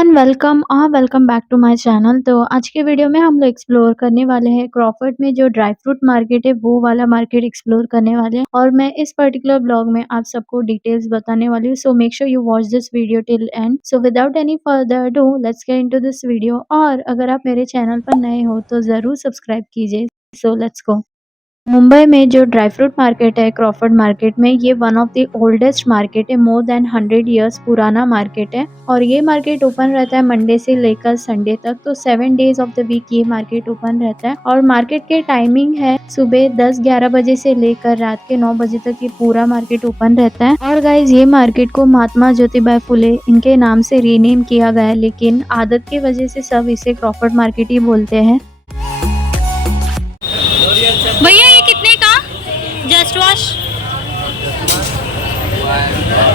Everyone welcome back to my channel. तो आज के वीडियो में हम लोग एक्सप्लोर करने वाले हैं क्रॉफर्ड में जो ड्राई फ्रूट मार्केट है वो वाला मार्केट एक्सप्लोर करने वाले हैं और मैं इस पर्टिकुलर ब्लॉग में आप सबको डिटेल्स बताने वाली हूँ। So make sure you watch this video till and. So without any further do let's get into this video. और अगर आप मेरे चैनल पर नए हो तो ज़रूर सब्सक्राइब कीजिए। So let's go. मुंबई में जो ड्राई फ्रूट मार्केट है क्रॉफर्ड मार्केट में, ये one of the oldest market है। मोर देन 100 इयर्स पुराना मार्केट है और ये मार्केट ओपन रहता है मंडे से लेकर संडे तक। तो 7 डेज ऑफ द वीक ये मार्केट ओपन रहता है और मार्केट के टाइमिंग है सुबह 10-11 बजे से लेकर रात के 9 बजे तक ये पूरा मार्केट ओपन रहता है। और गाइज ये मार्केट को महात्मा ज्योतिबा फुले इनके नाम से रीनेम किया गया है, लेकिन आदत की वजह से सब इसे क्रॉफर्ड मार्केट ही बोलते हैं। भैया ये कितने का जस्ट वॉश?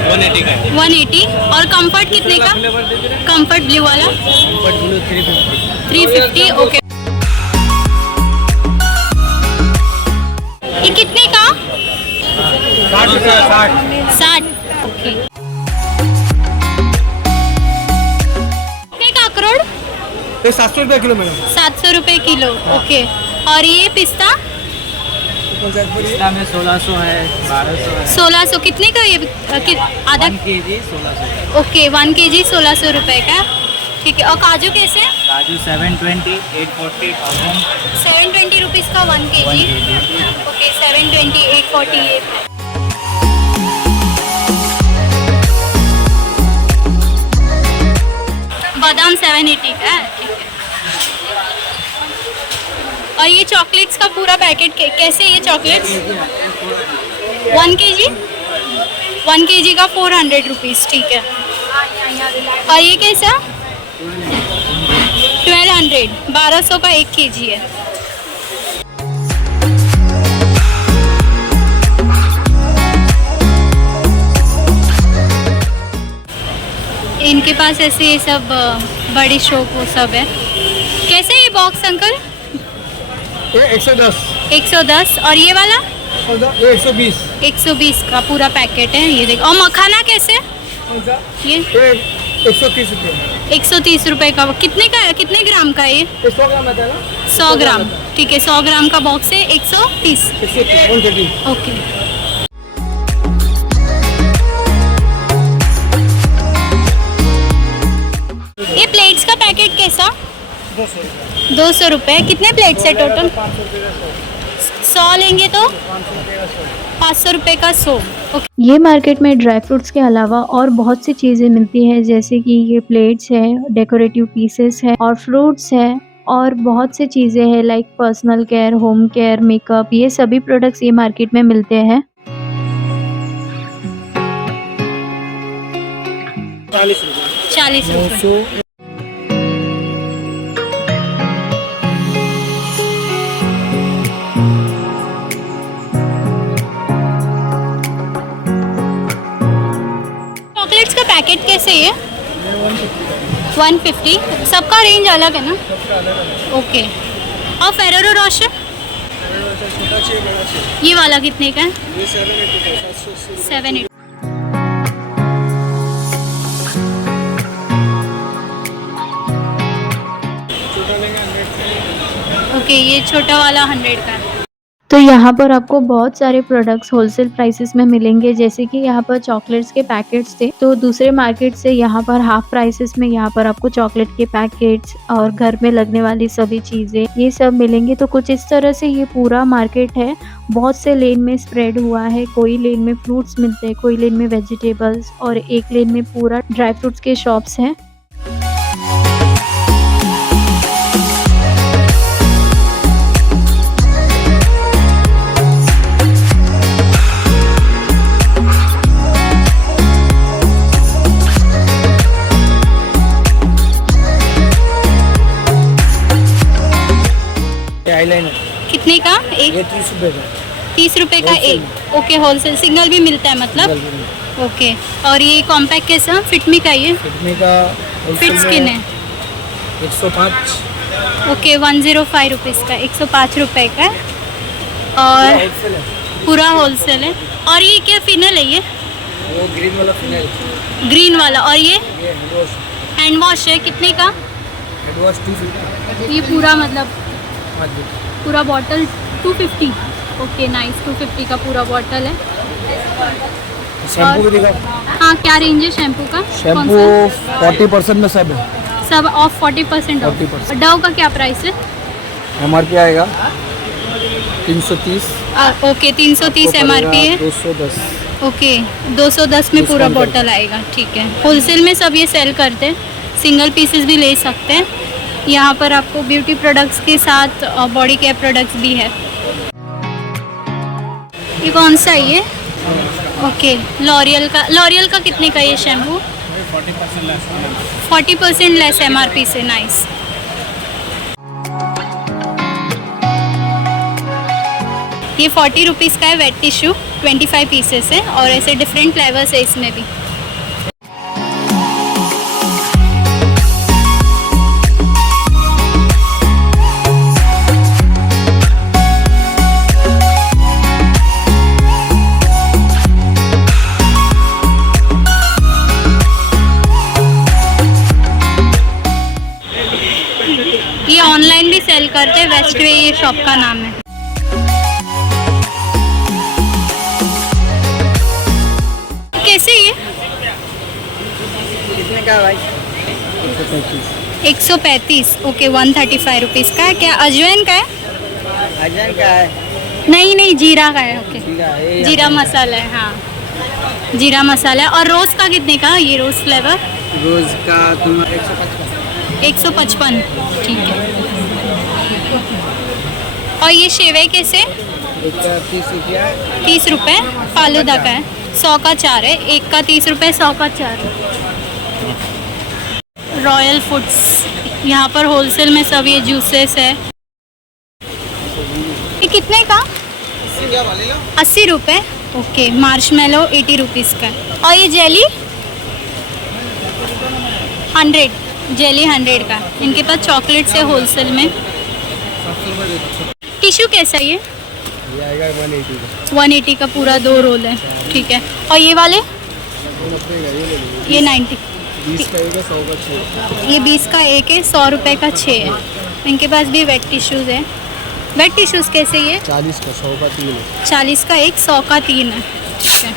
180 का है। 180। और कंफर्ट कितने का? कंफर्ट ब्लू वाला कंफर्ट ब्लू 350। 350। ओके। ये कितने का? 60। ओके। कितने का अखरोट? 700 रुपये किलो मैडम। 700 रुपये किलो। ओके। और ये पिस्ता? पिस्ता में 1600 है, 1200 है। 1600। कितने का ये? आधा 1 kg 1600। ओके 1 kg 1600 रुपये का। ठीक है। और काजू कैसे? काजू 720, 840, 1000। 720 रुपीज़ का 1 kg। ओके 720, 840। बादाम 780 का है। ठीक है। और ये चॉकलेट्स का पूरा पैकेट कैसे ये चॉकलेट्स? 1 kg? 1 kg का 400 रुपीज़। ठीक है। और ये कैसा? 1200। 1200 का 1 kg है। इनके पास ऐसे ये सब बड़ी शॉप वो सब है। कैसे ये बॉक्स अंकल? 110। 110। और ये वाला? 120। 120 का पूरा पैकेट है। ये देखो। और मखाना कैसे? ये 130 रुपये। 130 रुपये का। कितने का है? कितने ग्राम का है ये? 100 ग्राम आता है ना? 100 ग्राम। ठीक है 100 ग्राम का बॉक्स है 130। 130। ओके। ये प्लेट्स का पैकेट कैसा? 200 रुपये। कितने प्लेट्स है टोटल? 100 लेंगे तो 500 रुपये का 100। ये मार्केट में ड्राई फ्रूट्स के अलावा और बहुत सी चीज़ें मिलती हैं, जैसे कि ये प्लेट्स है, डेकोरेटिव पीसेस है और फ्रूट्स है और बहुत सी चीज़ें हैं like personal care, home care, makeup. ये सभी प्रोडक्ट्स ये मार्केट में मिलते हैं। 40 रुपये। चॉकलेट्स का पैकेट कैसे है? 150। सबका रेंज अलग है ना? ओके। और फेरेरो रोशर ये वाला कितने का है? 780। ओके ये छोटा वाला 100 का है। तो यहाँ पर आपको बहुत सारे प्रोडक्ट्स होलसेल प्राइसेस में मिलेंगे, जैसे कि यहाँ पर चॉकलेट्स के पैकेट्स थे तो दूसरे मार्केट से यहाँ पर हाफ प्राइसेस में यहाँ पर आपको चॉकलेट के पैकेट्स और घर में लगने वाली सभी चीज़ें ये सब मिलेंगे। तो कुछ इस तरह से ये पूरा मार्केट है, बहुत से लेन में स्प्रेड हुआ है। कोई लेन में फ्रूट्स मिलते हैं, कोई लेन में वेजिटेबल्स और एक लेन में पूरा ड्राई फ्रूट्स के शॉप्स हैं। आईलाइनर कितने का एक? ये 30 रुपये का। 30 रुपये का एक। Okay wholesale. सिंगल भी मिलता है मतलब? ओके। और ये कॉम्पैक्ट कैसा? फिटमी का ये? फिटमी का फिट स्किन है। 105। ओके 105 रुपीज़ का 105 रुपये का। और पूरा होलसेल है। और ये क्या फिनल है? ये वो ग्रीन वाला फिनाइल। ग्रीन वाला। और ये हैंड हैंड वॉश है, कितने का? Head wash 250। ये पूरा मतलब हाँ जी। पूरा बॉटल 250। ओके नाइस, 250 का पूरा बॉटल है। शैम्पू भी दिखाओ। हाँ, क्या रेंज है शैम्पू का? कौन शैम्पू सा? 40% में सब है। सब ऑफ 40% ऑफ। 40%। डव का क्या प्राइस है? MRP आएगा 330। ओके 330 MRP है। 210। ओके 210 में पूरा डिस्काउंट बॉटल आएगा, ठीक है। होलसेल में सब ये सेल करते हैं, सिंगल पीसेस भी ले सकते हैं। यहाँ पर आपको ब्यूटी प्रोडक्ट्स के साथ बॉडी केयर प्रोडक्ट्स भी है। ये कौन सा है ये? ओके लॉरियल का कितने का ये शैम्पू? 40% लेस MRP से। नाइस। ये 40 रुपीज़ का है वेट टिश्यू, 25 पीसेस है और ऐसे डिफरेंट फ्लेवर्स है इसमें भी। ये ऑनलाइन भी सेल करते हैं, वेस्टवे ये शॉप का नाम है। कैसे ये? कितने का भाई? 135। ओके 135 रुपीज़ का है। क्या अजवाइन का है? अजय का है। नहीं जीरा का है। ओके ये जीरा मसाला है, हाँ जीरा मसाला है। और रोज़ का कितने का? ये रोज़ फ्लेवर रोज का तुम 155, ठीक है। और ये शेवे कैसे? 30 रुपया। 30 रुपये। फालूदा का है, 100 का 4 है। एक का 30 रुपये, 100 का 4। रॉयल फूड्स, यहाँ पर होलसेल में सब ये जूसेस है। ये कितने का? 80 रुपये। ओके मार्शमेलो 80 रुपीज़ का है। और ये जेली 100, जेली 100 का। इनके पास चॉकलेट्स है होलसेल में। टिश्यू कैसा है ये? ये आएगा 180 का। 180 का पूरा 2 रोल है, ठीक है। और ये वाले? ये 90। 20 का एक है, 100 का 6। ये 20 का एक है, 100 रुपये का 6 है। इनके पास भी वेट टिश्यूज़ है। वेट टिश्यूज़ कैसे ये? 40 का 100 का 3 है। 40 का एक, 100 का 3 है, ठीक है।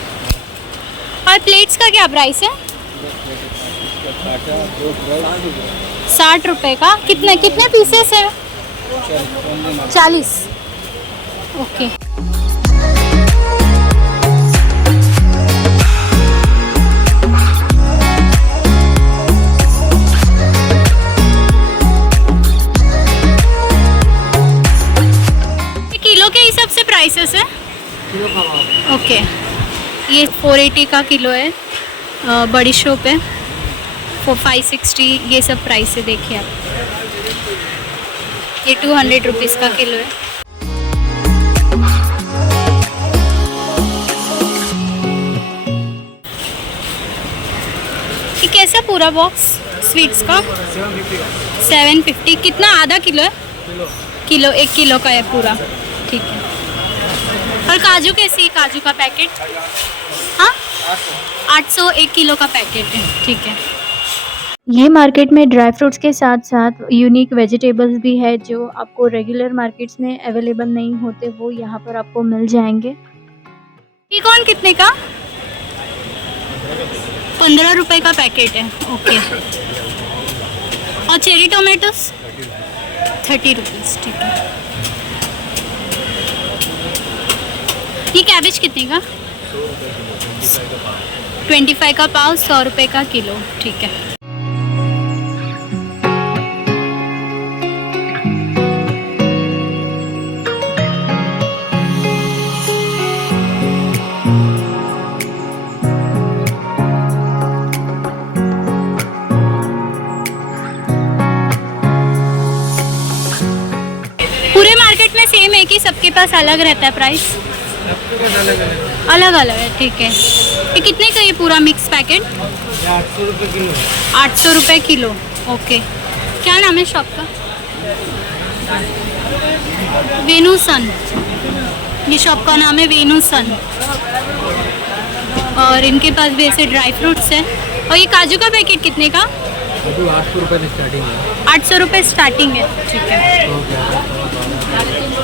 और प्लेट्स का क्या प्राइस है? 60 रुपये का। कितने पीसेस है? 40। ओके किलो के हिसाब से प्राइसेस है? ओके ये 480 का किलो है। बड़ी शॉप है 560, ये सब प्राइस है। देखिए आप, ये 200 रुपीज़ का किलो है। ये कैसा पूरा बॉक्स स्वीट्स का? 750। कितना? आधा किलो है? किलो 1 किलो का है पूरा, ठीक है। और काजू कैसी है? काजू का पैकेट? हाँ 800 1 किलो का पैकेट है, ठीक है। ये मार्केट में ड्राई फ्रूट्स के साथ साथ यूनिक वेजिटेबल्स भी है जो आपको रेगुलर मार्केट्स में अवेलेबल नहीं होते, वो यहाँ पर आपको मिल जाएंगे। ये कौन कितने का? 15 रुपये का पैकेट है, ओके। और चेरी टोमेटोस 30 रुपीज़, ठीक है। ये कैबेज कितने का? 25 का पाव, 100 रुपये का किलो, ठीक है। पूरे मार्केट में सेम है कि सबके पास अलग रहता है प्राइस? अलग अलग है, ठीक है। ये कितने का ये पूरा मिक्स पैकेट? 800 रुपये किलो। 800 रुपये किलो, ओके। क्या नाम है शॉप का? वेनू सन, ये शॉप का नाम है वेनू सन। और इनके पास भी ऐसे ड्राई फ्रूट्स है। और ये काजू का पैकेट कितने का? अभी 800 रुपये से स्टार्टिंग है। 800 रुपये स्टार्टिंग है, ठीक है।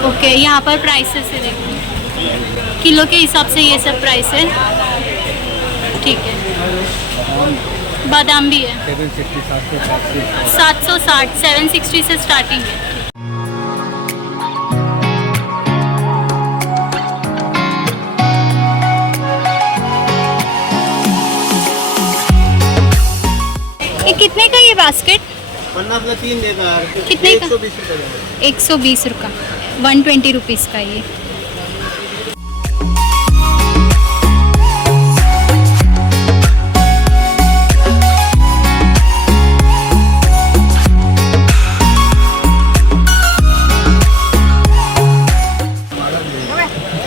ओके, यहाँ पर प्राइसेस है, देखो किलो के हिसाब से ये सब प्राइस है, ठीक है। बादाम भी है 760, 760 से स्टार्टिंग है। ये कितने का ये बास्केट? 3 देगा। कितने का? 120 रुपये। 120 रुपये, 120 रुपीज़ का ये।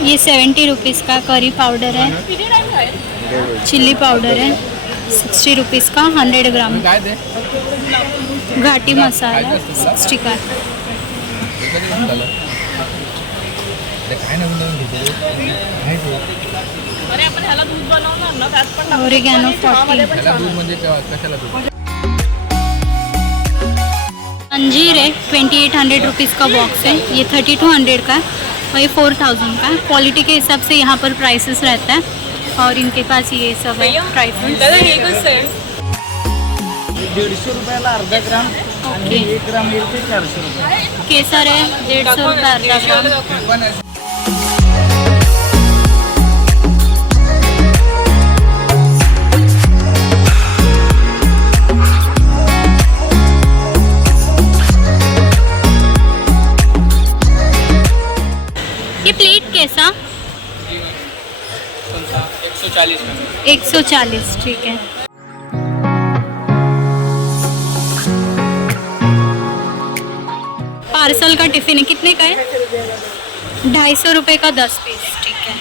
ये 70 रुपीज़ का करी पाउडर है, चिल्ली पाउडर है 60 रुपीज़ का, 100 ग्राम। घाटी मसाला 60 का। ओरिगॅनो 40। अंजीर है 2800 रुपीज़ का बॉक्स है, ये 3200 का है और ये 4000 का है। क्वालिटी के हिसाब से यहाँ पर प्राइसेस रहता है और इनके पास ये सब है ड्राई फ्रूट्स। 150 रुपयाला अर्धा ग्राम आणि 1 ग्राम मिळते 400 रुपये। केसर है 150 रुपये अर्धा ग्राम। ये प्लेट कैसा? 140 में। 140, ठीक है। पार्सल का टिफिन है, कितने का है? 250 रुपये का 10 पीस, ठीक है।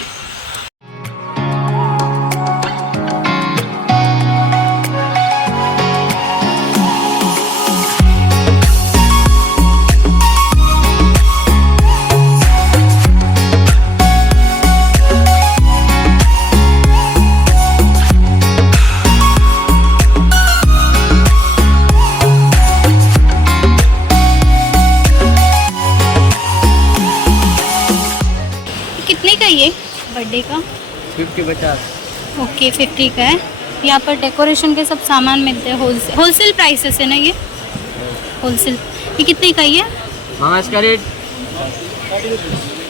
कितने का ये बर्थडे का? 50। ओके 50 का है। यहाँ पर डेकोरेशन के सब सामान मिलते हैं, होलसेल प्राइसेस है ना ये? होलसेल। ये कितने का ये? हाँ, इसका रेट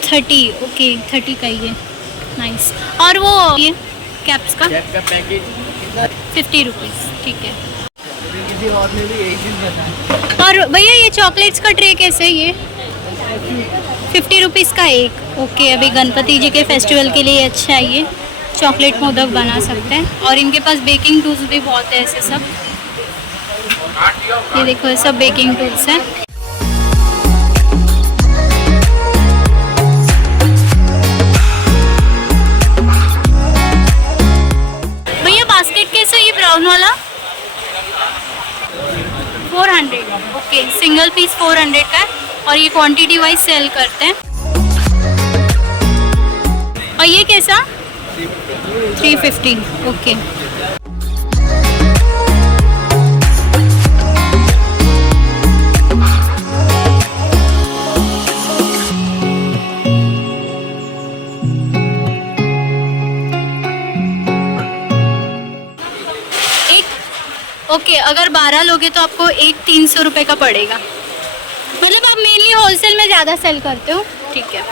30। ओके 30 का ये, नाइस। और वो ये कैप्स का? कैप का पैकेट 50 रुपीज़, ठीक है। किसी और में भी यही चीज़ बता। और भैया ये चॉकलेट्स का ट्रे कैसे है ये? 50 रुपीज़ का एक। ओके, अभी गणपति जी के फेस्टिवल के लिए अच्छा है ये, चॉकलेट मोदक बना सकते हैं। और इनके पास बेकिंग टूल्स भी बहुत है ऐसे सब, ये देखो ये सब बेकिंग टूल्स हैं। भैया बास्केट कैसे है ये ब्राउन वाला? 400। ओके, सिंगल पीस 400 का है और ये क्वांटिटी वाइज सेल करते हैं। और ये कैसा? 350। ओके। ओके, अगर 12 लोगे तो आपको एक 300 रुपये का पड़ेगा। मतलब आप मेनली होलसेल में ज़्यादा सेल करते हो, ठीक है।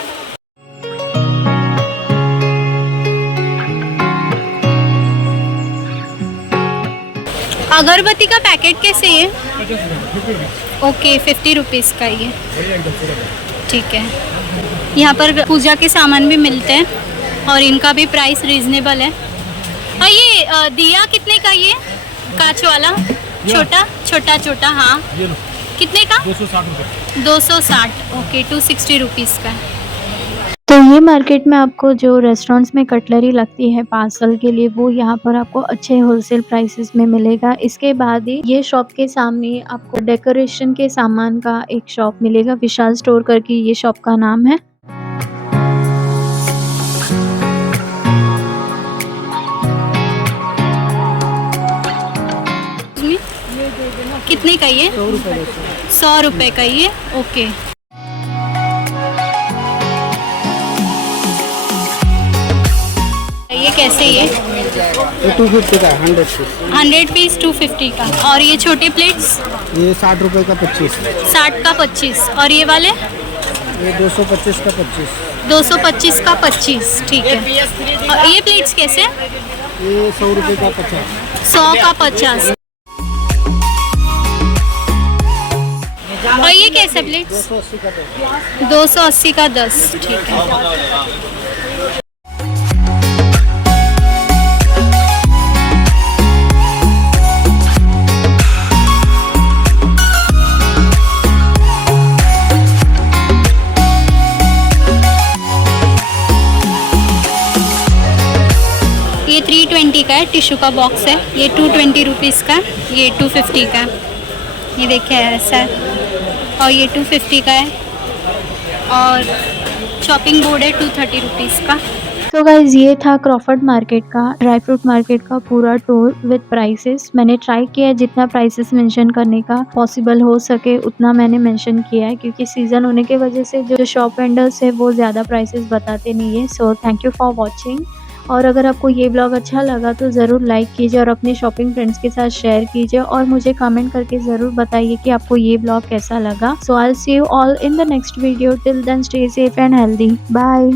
अगरबत्ती का पैकेट कैसे है? ओके 50 रुपीज़ का ये, ठीक है। यहाँ पर पूजा के सामान भी मिलते हैं और इनका भी प्राइस रीजनेबल है। और ये दिया कितने का ये कांच वाला? छोटा छोटा, हाँ, कितने का? 260 रुपये। 260। ओके 260 रुपीज़ का। तो ये मार्केट में आपको जो रेस्टोरेंट्स में कटलरी लगती है पार्सल के लिए, वो यहाँ पर आपको अच्छे होलसेल प्राइसेस में मिलेगा। इसके बाद ही ये शॉप के सामने आपको डेकोरेशन के सामान का एक शॉप मिलेगा, विशाल स्टोर करके ये शॉप का नाम है। का ये? 100 रुपये 100 रुपये का ये, ओके। ये कैसे ये? 250 का 100 पीस। 100 पीस 250 का। और ये छोटे प्लेट्स? ये 60 रुपये का 25। 60 का 25। और ये वाले? ये 225 का 25। 225 का 25, ठीक है। और ये प्लेट्स कैसे? ये 100 रुपये का 50। 100 का 50। और ये कैसे प्लेट्स? 280 का 10। 280 का 10, ठीक है। ये 320 का है, टिश्यू का बॉक्स है। ये 220 रुपीज़ का, ये 250 का। ये देखिए ऐसा है। और ये 250 का है। और शॉपिंग बोर्ड है 230 रुपीज़ का। तो गाइज़ ये था क्रॉफर्ड मार्केट का, ड्राई फ्रूट मार्केट का पूरा टूर विद प्राइसेस। मैंने ट्राई किया है जितना प्राइसेस मेंशन करने का पॉसिबल हो सके उतना मैंने मेंशन किया है, क्योंकि सीज़न होने की वजह से जो शॉप वेंडर्स है वो ज़्यादा प्राइसेस बताते नहीं है। So thank you for watching. और अगर आपको ये ब्लॉग अच्छा लगा तो ज़रूर लाइक कीजिए और अपने शॉपिंग फ्रेंड्स के साथ शेयर कीजिए, और मुझे कमेंट करके ज़रूर बताइए कि आपको ये ब्लॉग कैसा लगा। So I will see you all in the next video. Till then stay safe and healthy. Bye.